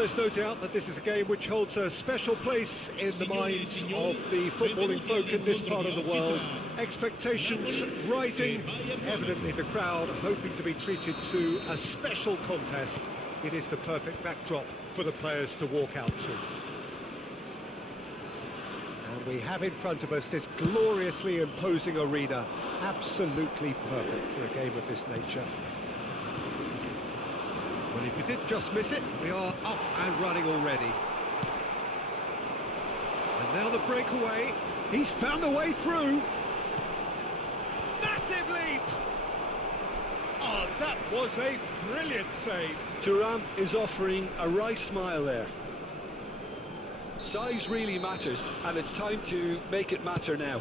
there's no doubt that this is a game which holds a special place in the minds of the footballing folk in this part of the world. Expectations rising, evidently the crowd hoping to be treated to a special contest. It is the perfect backdrop for the players to walk out to. And we have in front of us this gloriously imposing arena, absolutely perfect for a game of this nature. Well, if you did just miss it, we are up and running already. And now the breakaway. He's found a way through. Massive leap! Oh, that was a brilliant save. Thuram is offering a right smile there. Size really matters, and it's time to make it matter now.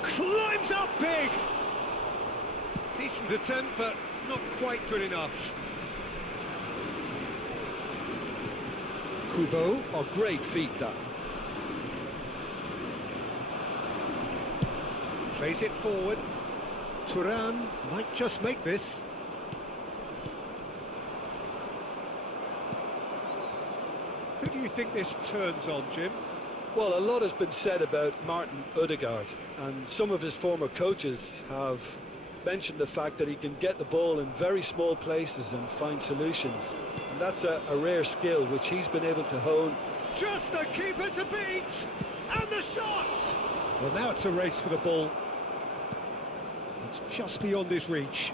Climbs up big! Decent attempt, but not quite good enough. Kubo, Oh, great feat that. plays it forward. Thuram might just make this. Who do you think this turns on, Jim? Well, a lot has been said about Martin Ødegaard, and some of his former coaches have mentioned the fact that he can get the ball in very small places and find solutions. And that's a rare skill which he's been able to hone. Just the keeper to beat! And the shot! Well, now it's a race for the ball. It's just beyond his reach.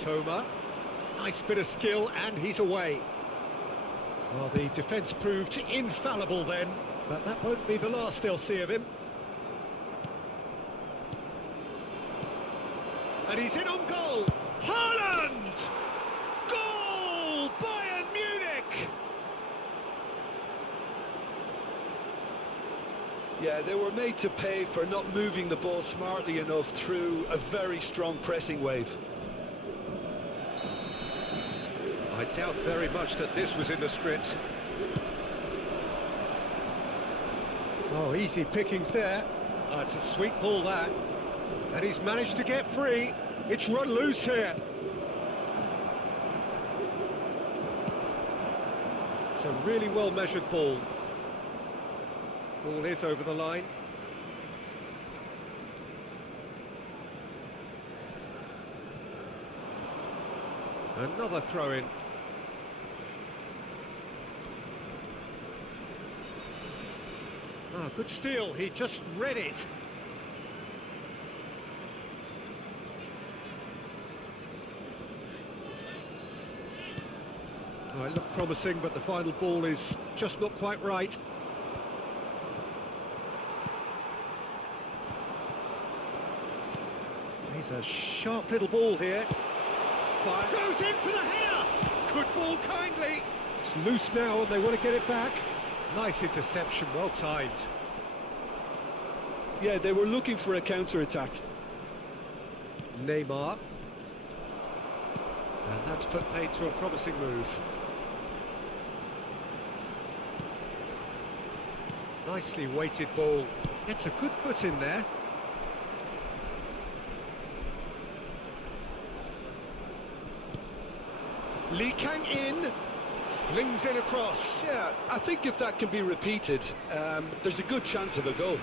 Toma, nice bit of skill, and he's away. Well, the defence proved infallible then, but that won't be the last they'll see of him. And he's in on goal. Haaland! Goal! Bayern Munich! Yeah, they were made to pay for not moving the ball smartly enough through a very strong pressing wave. I doubt very much that this was in the script. Oh, easy pickings there. Oh, it's a sweet ball, that. And he's managed to get free. It's run loose here. It's a really well-measured ball. Ball is over the line. Another throw-in. Ah, good steal, he just read it. Oh, it looked promising, but the final ball is just not quite right. He's a sharp little ball here. Fire goes in for the header! Could fall kindly. It's loose now and they want to get it back. Nice interception, well timed. Yeah, they were looking for a counter-attack. Neymar. And that's put paid to a promising move. Nicely weighted ball. Gets a good foot in there. Lee Kang in. Flings it across. Yeah, I think if that can be repeated, there's a good chance of a goal.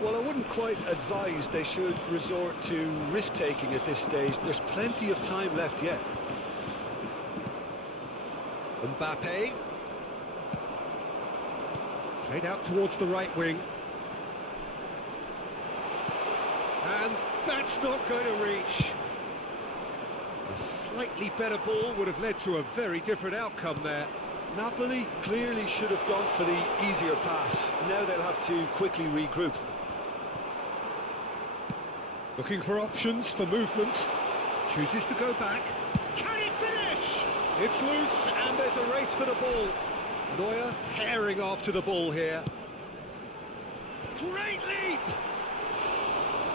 Well, I wouldn't quite advise they should resort to risk-taking at this stage. There's plenty of time left yet. Mbappe. Played out towards the right wing. And that's not going to reach. A slightly better ball would have led to a very different outcome there. Napoli clearly should have gone for the easier pass. Now they'll have to quickly regroup. Looking for options for movement. Chooses to go back. Can he finish? It's loose and there's a race for the ball. Neuer herring after the ball here. Great leap!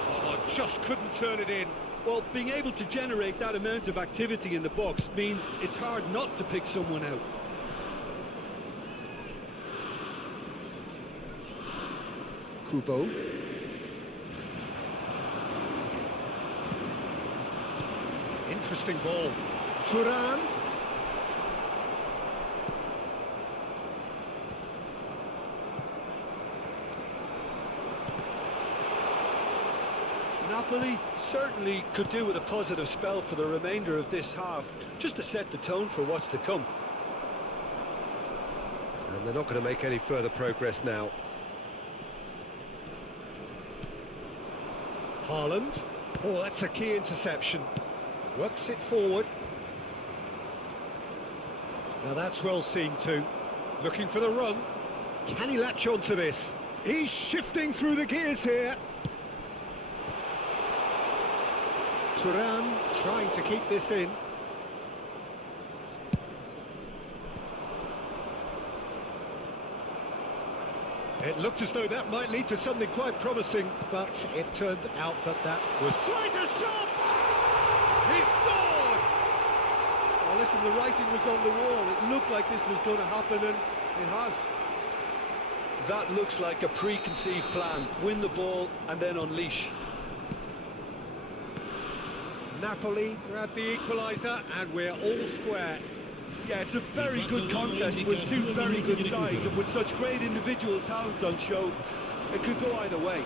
Oh, just couldn't turn it in. Well, being able to generate that amount of activity in the box means it's hard not to pick someone out. Kubo. Interesting ball. Thuram. Napoli certainly could do with a positive spell for the remainder of this half, just to set the tone for what's to come. And they're not going to make any further progress now. Haaland. Oh, that's a key interception. Works it forward. Now that's well seen too. Looking for the run. Can he latch on to this? He's shifting through the gears here. Thuram trying to keep this in. It looked as though that might lead to something quite promising, but it turned out that that was... Tries a shot! He scored! Oh, listen, the writing was on the wall. It looked like this was going to happen, and it has. That looks like a preconceived plan. Win the ball and then unleash. Napoli grab the equaliser, and we're all square. Yeah, it's a very good contest with two very good sides, and with such great individual talent on show, it could go either way.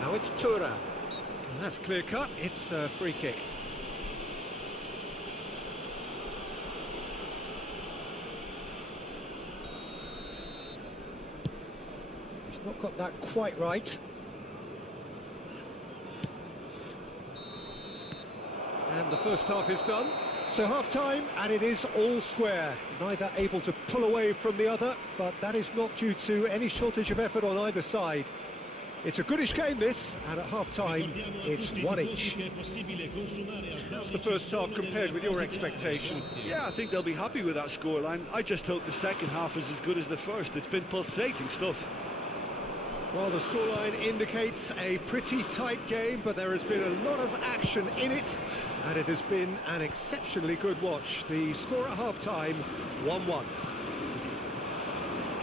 Now it's Thuram. That's clear cut, it's a free kick. He's not got that quite right. And the first half is done. So half-time, and it is all square. Neither able to pull away from the other, but that is not due to any shortage of effort on either side. It's a goodish game, this, and at half-time, it's one each. How's the first half compared with your expectation? Yeah, I think they'll be happy with that scoreline. I just hope the second half is as good as the first. It's been pulsating stuff. Well, the scoreline indicates a pretty tight game, but there has been a lot of action in it, and it has been an exceptionally good watch. The score at half-time, 1-1.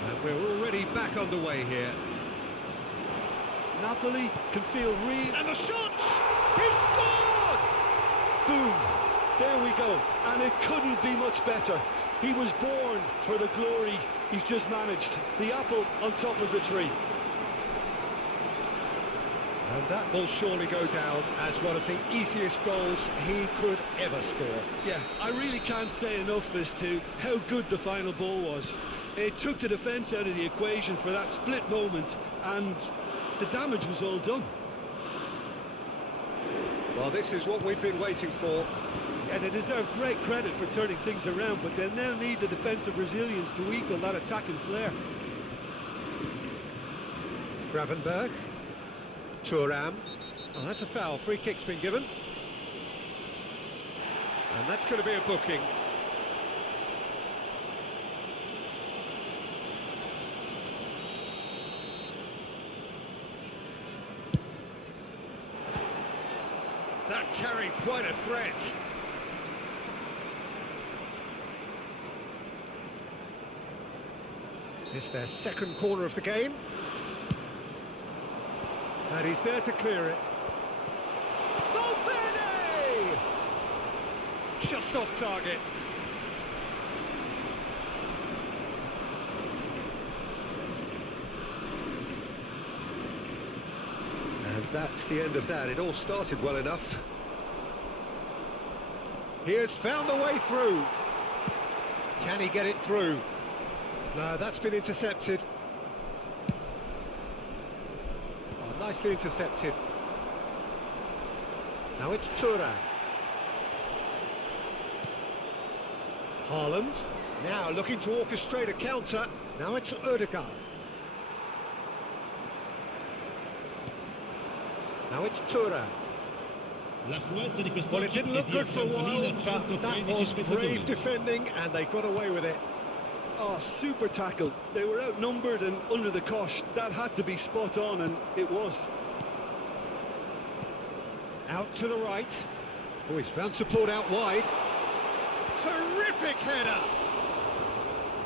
And we're already back underway here. Napoli can feel real... And the shot! He scored! Boom! There we go. And it couldn't be much better. He was born for the glory he's just managed. The apple on top of the tree. And that will surely go down as one of the easiest goals he could ever score. Yeah, I really can't say enough as to how good the final ball was. It took the defence out of the equation for that split moment, and the damage was all done. Well, this is what we've been waiting for. And they deserve great credit for turning things around, but they'll now need the defensive resilience to equal that attacking flair. Gravenberg. Thuram. Oh, that's a foul. Free kick's been given. And that's going to be a booking. That carried quite a threat. It's their second corner of the game. And he's there to clear it. Valverde! Just off target. And that's the end of that. It all started well enough. He has found the way through. Can he get it through? No, that's been intercepted. Nicely intercepted. Now it's Thuram. Haaland. Now looking to orchestrate a counter. Now it's Odegaard. Now it's Thuram. Well, it didn't look good for a while, but that was brave defending, and they got away with it. Oh, super tackle. They were outnumbered and under the cosh. That had to be spot on, and it was. Out to the right. Oh, he's found support out wide. Terrific header.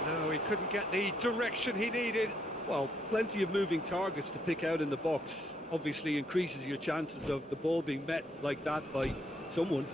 No, he couldn't get the direction he needed. Well, plenty of moving targets to pick out in the box. Obviously increases your chances of the ball being met like that by someone.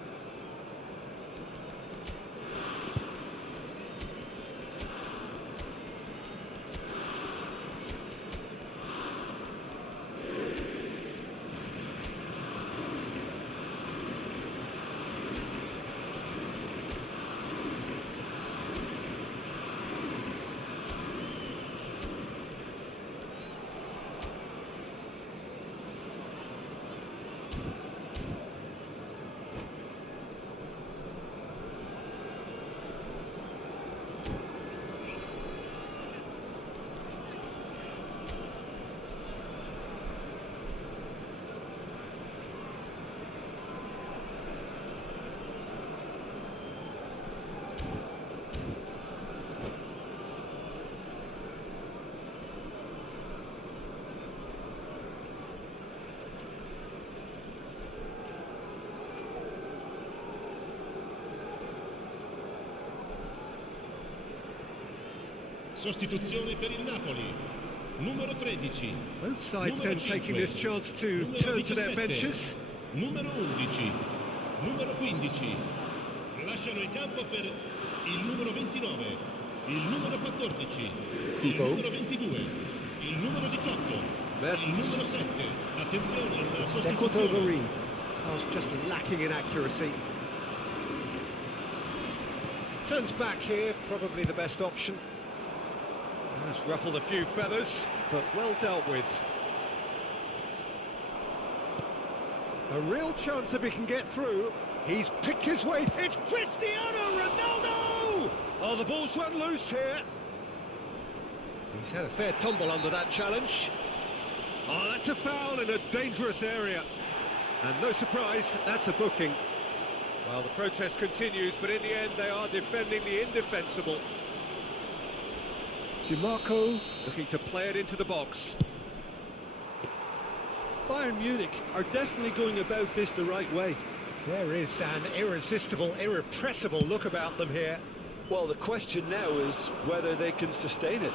Sostituzione per il Napoli, numero 13. Both sides numero then 5, taking this chance to numero turn to their 17, benches. Numero 11, numero 15. Lasciano il campo per il numero 29, il numero 14, il numero 22, il numero 18, il numero 7. Attenzione alla sostituzione. I was just lacking in accuracy. Turns back here, probably the best option. Has ruffled a few feathers, but well dealt with. A real chance if he can get through. He's picked his way. It's Cristiano Ronaldo! Oh, the ball's run loose here. He's had a fair tumble under that challenge. Oh, that's a foul in a dangerous area. And no surprise, that's a booking. Well, the protest continues, but in the end they are defending the indefensible. DiMarco looking to play it into the box. Bayern Munich are definitely going about this the right way. There is an irresistible, irrepressible look about them here. Well, the question now is whether they can sustain it.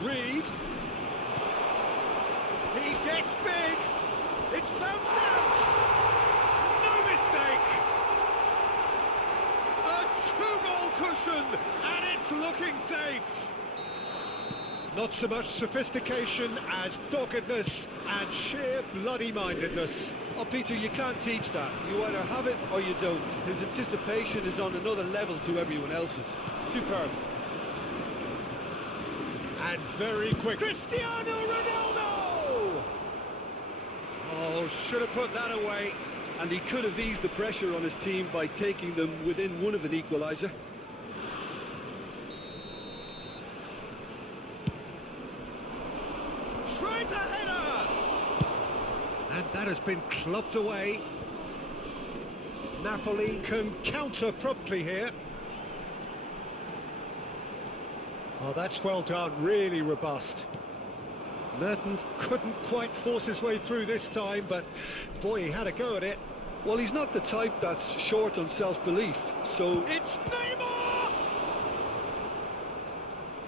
Reed. He gets big. It's bounced out. No mistake. A two-goal cushion, and it's looking safe. Not so much sophistication as doggedness and sheer bloody-mindedness. Oh, Peter, you can't teach that. You either have it or you don't. His anticipation is on another level to everyone else's. Superb. And very quick. Cristiano Ronaldo! Oh, should have put that away. And he could have eased the pressure on his team by taking them within one of an equaliser. Tries a header! And that has been clubbed away. Napoli can counter promptly here. Oh, that's well done, really robust. Mertens couldn't quite force his way through this time, but boy, he had a go at it. Well, he's not the type that's short on self-belief, so... It's Neymar!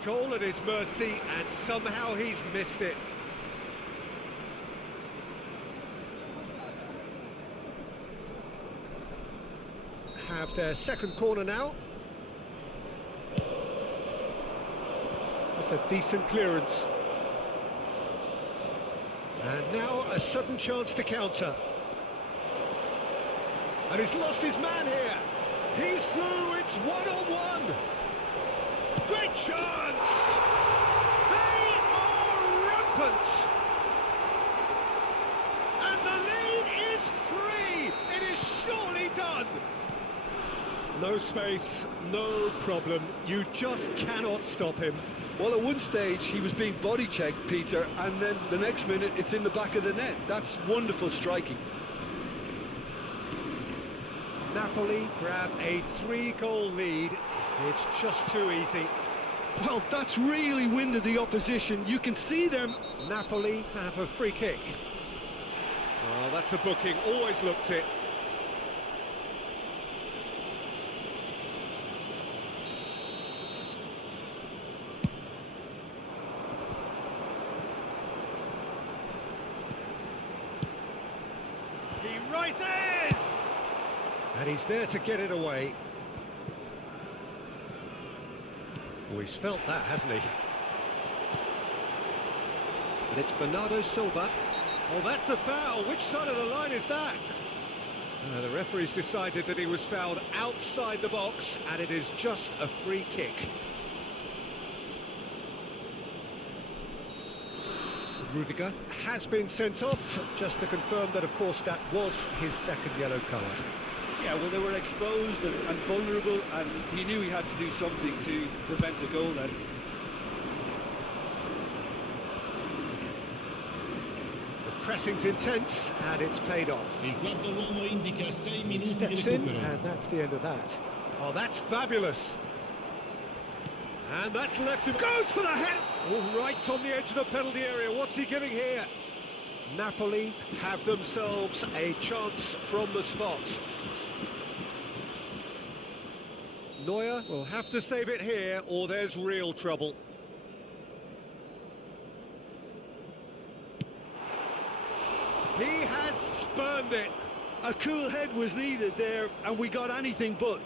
Goal at his mercy, and somehow he's missed it. Have their second corner now. That's a decent clearance. And now a sudden chance to counter. And he's lost his man here. He's through, it's one-on-one. Great chance! They are rampant! And the lead is 3! It is surely done! No space, no problem. You just cannot stop him. Well, at one stage he was being body-checked, Peter, and then the next minute it's in the back of the net. That's wonderful striking. Napoli grab a 3-goal lead. It's just too easy. Well, that's really winded the opposition. You can see them. Napoli have a free kick. Oh, that's a booking. Always looked it. slices! And he's there to get it away. Oh, he's felt that, hasn't he? And it's Bernardo Silva. Oh, that's a foul. Which side of the line is that? The referee's decided that he was fouled outside the box, and it is just a free kick. Rudiger has been sent off, just to confirm that, of course, that was his second yellow card. Yeah, well, they were exposed and vulnerable, and he knew he had to do something to prevent a goal then. The pressing's intense, and it's paid off. Il quarto uomo indica 6 He minuti di steps in, recupero. and that's the end of that. Oh, that's fabulous. And that's left him. Goes for the head! Oh, right on the edge of the penalty area. What's he giving here? Napoli have themselves a chance from the spot. Neuer will have to save it here, or there's real trouble. He has spurned it. A cool head was needed there, and we got anything but.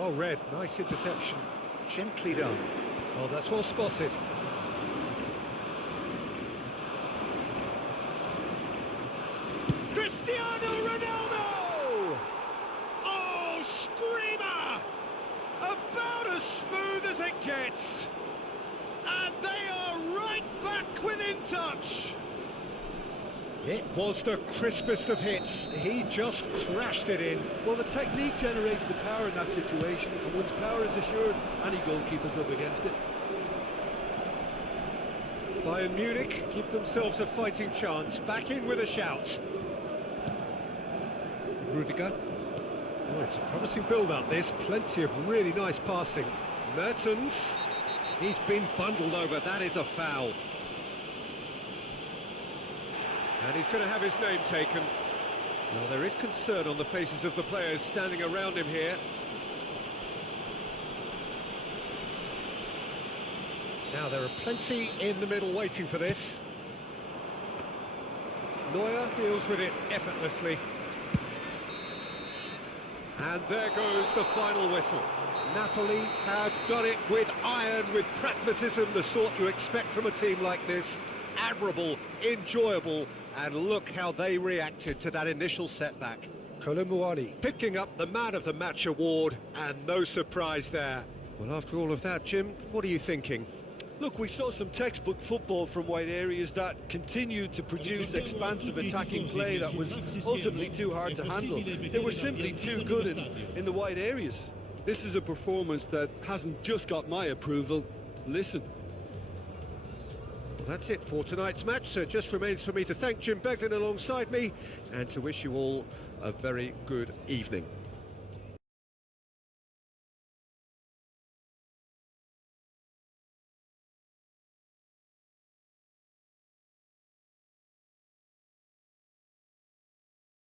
Oh, Red, nice interception. Gently done. Oh, that's well spotted. Cristiano Ronaldo! Oh, screamer! About as smooth as it gets. And they are right back within touch. It was the crispest of hits. He just crashed it in. Well, the technique generates the power in that situation, and once power is assured, any goalkeeper's up against it. Bayern Munich give themselves a fighting chance. Back in with a shout. Rudiger. Oh, it's a promising build-up. There's plenty of really nice passing. Mertens. He's been bundled over. That is a foul. And he's going to have his name taken. Well, there is concern on the faces of the players standing around him here. Now, there are plenty in the middle waiting for this. Neuer deals with it effortlessly. And there goes the final whistle. Napoli have done it with iron, with pragmatism, the sort you expect from a team like this. Admirable, enjoyable, and look how they reacted to that initial setback. Kolomuani picking up the Man of the Match award, and no surprise there. Well, after all of that, Jim, what are you thinking? Look, we saw some textbook football from wide areas that continued to produce expansive attacking play that was ultimately too hard to handle. They were simply too good in the wide areas. This is a performance that hasn't just got my approval. Listen. That's it for tonight's match, so it just remains for me to thank Jim Beglin alongside me and to wish you all a very good evening.